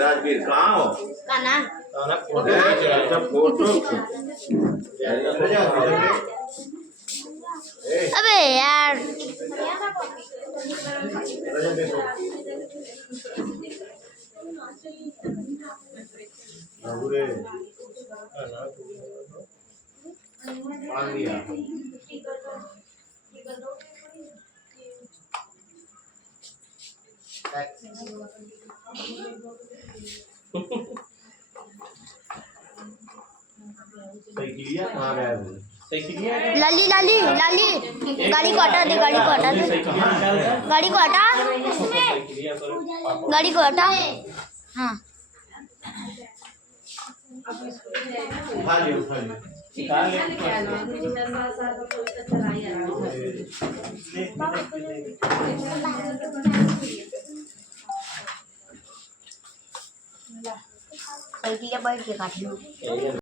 राजवीर कहाँ हो? काना फोटो खींच रहा है, सब फोटो अबे यार लाली लाली लाली गाड़ी को हटा दे, गाड़ी को हटा दे, गाड़ी को हटा, गाड़ी को हटा। हाँ साइकिल बैठ के काट लो।